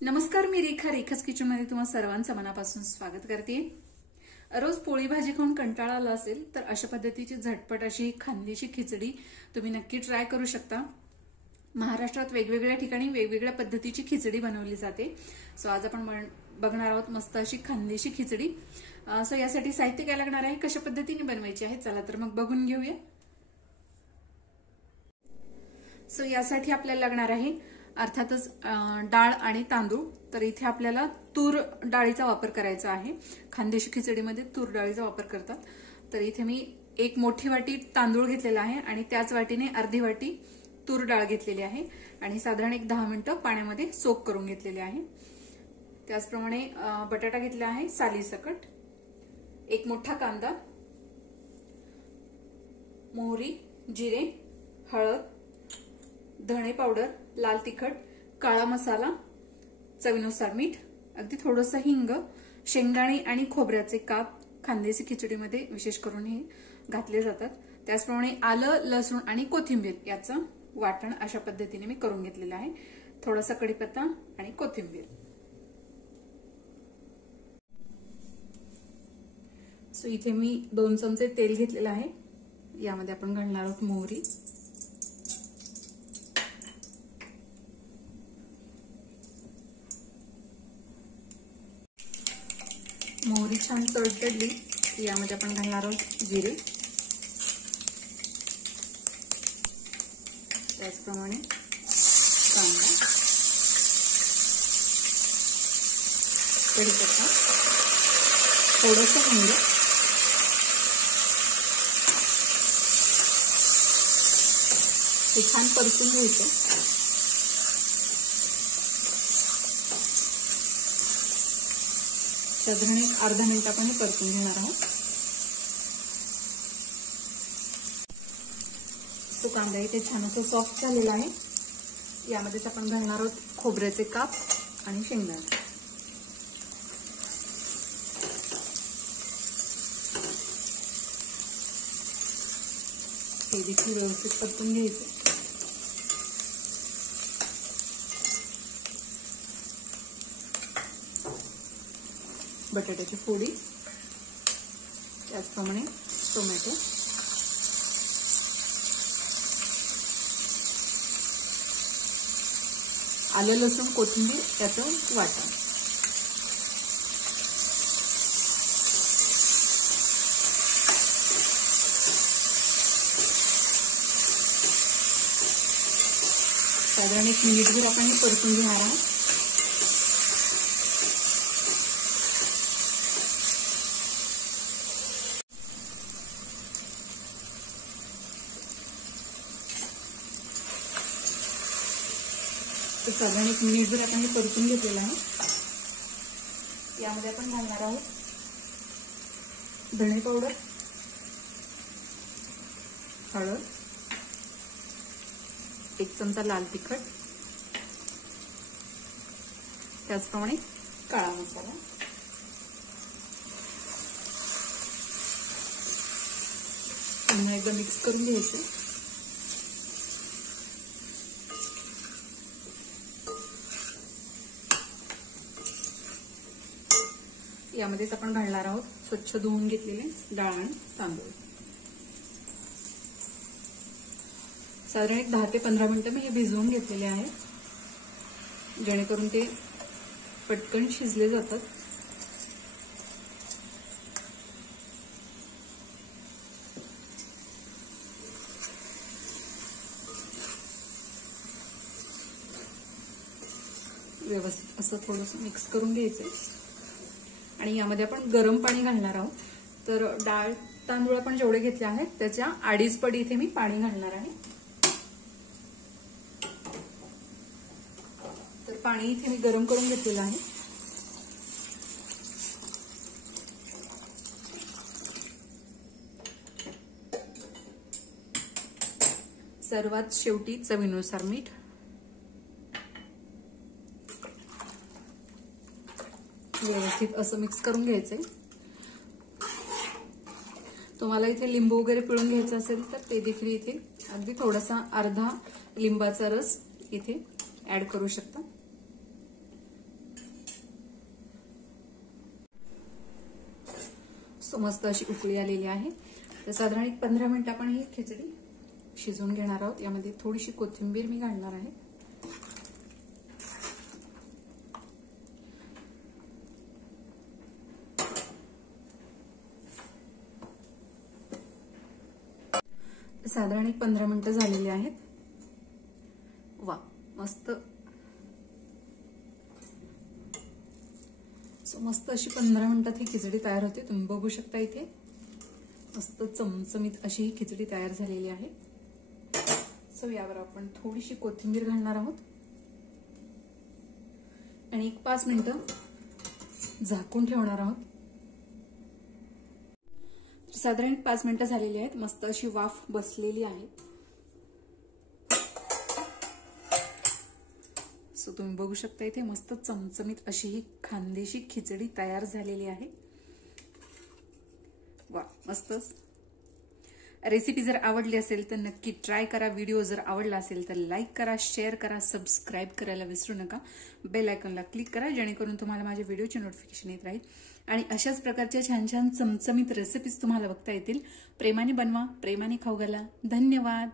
नमस्कार, मी रेखा रेखाच किचन मध्ये तुम्हा सर्वांचं मनापासून स्वागत करते। रोज पोळी भाजी खाऊन कंटाळा आला असेल तर अशा पद्धतीची झटपट अशी खानदेशी खिचडी तुम्ही नक्की ट्राय करू शकता। महाराष्ट्रात वेगवेगळ्या ठिकाणी वेगवेगळ्या पद्धतीची खिचडी बनवली जाते। सो आज आपण बघणार आहोत मस्त अशी खानदेशी खिचडी। सो यासाठी साहित्य काय लागणार आहे, कशा पद्धतीने बनवायची आहे, चला तर मग बघून घेऊया। सो यासाठी आपल्याला लागणार आहे अर्थातच डाळ आणि तांदूळ। तर इथे आपल्याला तूर डाळीचा वापर करायचा आहे। खानदेशी खिचडीमध्ये तूर डाळीचा वापर करतात। तर इथे मी एक मोठी वाटी तांदूळ घेतलेला आहे आणि त्याच वाटीने अर्धी वाटी तूर डाळ घेतलेली आहे आणि साधारण एक 10 मिनिटं पाण्यामध्ये सोक करून घेतलेले आहे। त्याचप्रमाणे बटाटा घेतला आहे सालीसकट, एक मोठा कांदा, मोहरी, जिरे, हळद, धणे पावडर, लाल तिखट, काळा मसाला, चवीनुसार मीठ, अगदी थोडंसं हिंग, शेंगदाणे आणि खोबऱ्याचे काप खानदेशी खिचडीमध्ये विशेष करून हे घातले जातात। त्याचप्रमाणे आलं, लसूण आणि कोथिंबीर याचं वाटण अशा पद्धतीने मी करून घेतलेलं आहे। थोडासा कढीपत्ता आणि कोथिंबीर। सो इथे मी 2 चमचे तेल घेतलेलं आहे। यामध्ये आपण घालणार आहोत मोहरी, मोहरी छान तडतडली की यामध्ये आपण घालणार आहोत जिरे, त्याचप्रमाणे कांदा, कढीपत्ता, थोडंसं हिंग, हे छान परतून घ्यायचं। साधारण अर्धा मिनिट आपण हे परतून घेणार आहोत। तो कांदा इथे छान असं सॉफ्ट झालेला आहे। यामध्येच आपण घालणार आहोत खोबऱ्याचे काप आणि शेंगदाणे। हे देखील व्यवस्थित परतून घ्यायचे। बटाट्याची फोडी, त्याचप्रमाणे टोमॅटो, आलं, लसूण, कोथिंबीर याचं वाटण। साधारण 1 मिनिटभर आपण हे परतून घेणार आहोत। साधारण 1 मिनिटभर आपण हे परतून घेतलेलं आहे। यामध्ये आपण घालणार आहोत धणे पावडर, हळद, 1 चमचा लाल तिखट, त्याचप्रमाणे काळा मसाला। पुन्हा एकदा मिक्स करून घ्यायचं। यामध्येच आपण घालणार आहोत स्वच्छ धुवून घेतलेले डाळ आणि तांदूळ। साधारण 10 ते 15 मिनिटं मी हे भिजवून घेतलेले आहे, जेणेकरून ते पटकन शिजले जातात। व्यवस्थित असं थोडंसं मिक्स करून घ्यायचंय आणि यामध्ये आपण गरम पाणी घालणार आहोत। तर डाळ तांदूळ आपण जेवढे घेतले आहेत त्याच्या 2.5 पट इथे मी पाणी घालणार आहे। तर पाणी इथे मी गरम करून घेतलेलं आहे। सर्वात शेवटी चवीनुसार मीठ, व्यवस्थित असं मिक्स करून घ्यायचंय। तुम्हाला इथे लिंबू वगैरे पिळून घ्यायचं असेल तर ते देखील इथे अगदी थोडासा अर्धा लिंबाचा रस इथे ऍड करू शकता। सो मस्त अशी उकळी आलेली आहे. तर साधारण एक 15 मिनिटं आपण ही खिचडी शिजवून घेणार आहोत. यामध्ये थोडीशी कोथिंबीर मी घालणार आहे. साधारण एक 15 मिनिटं झालेली आहेत. वा मस्त. सो मस्त अशी 15 मिनिटात ही खिचडी तयार होते. तुम्ही बघू शकता इथे मस्त चमचमीत अशी ही खिचडी तयार झालेली आहे. सो यावर आपण थोडीशी कोथिंबीर घालणार आहोत आणि एक 5 मिनिटं झाकून ठेवणार आहोत. साधारण 5 मिनिटं झालेली आहेत. मस्त अशी वाफ बसलेली आहे. सो तुम्ही बघू शकता इथे मस्त चमचमीत अशी ही खानदेशी खिचडी तयार झालेली आहे. वा मस्तच. रेसिपी जर आवडली असेल तर नक्की ट्राय करा. व्हिडिओ जर आवडला असेल तर लाईक करा, शेअर करा, सबस्क्राईब करायला विसरू नका. बेल आयकॉनला क्लिक करा जेणेकरून तुम्हाला माझ्या व्हिडिओचे नोटिफिकेशन येत राहील आणि अशाच प्रकारच्या छान छान चमचमीत रेसिपीज तुम्हाला बघता येतील. प्रेमाने बनवा, प्रेमाने खाऊ घाला. धन्यवाद.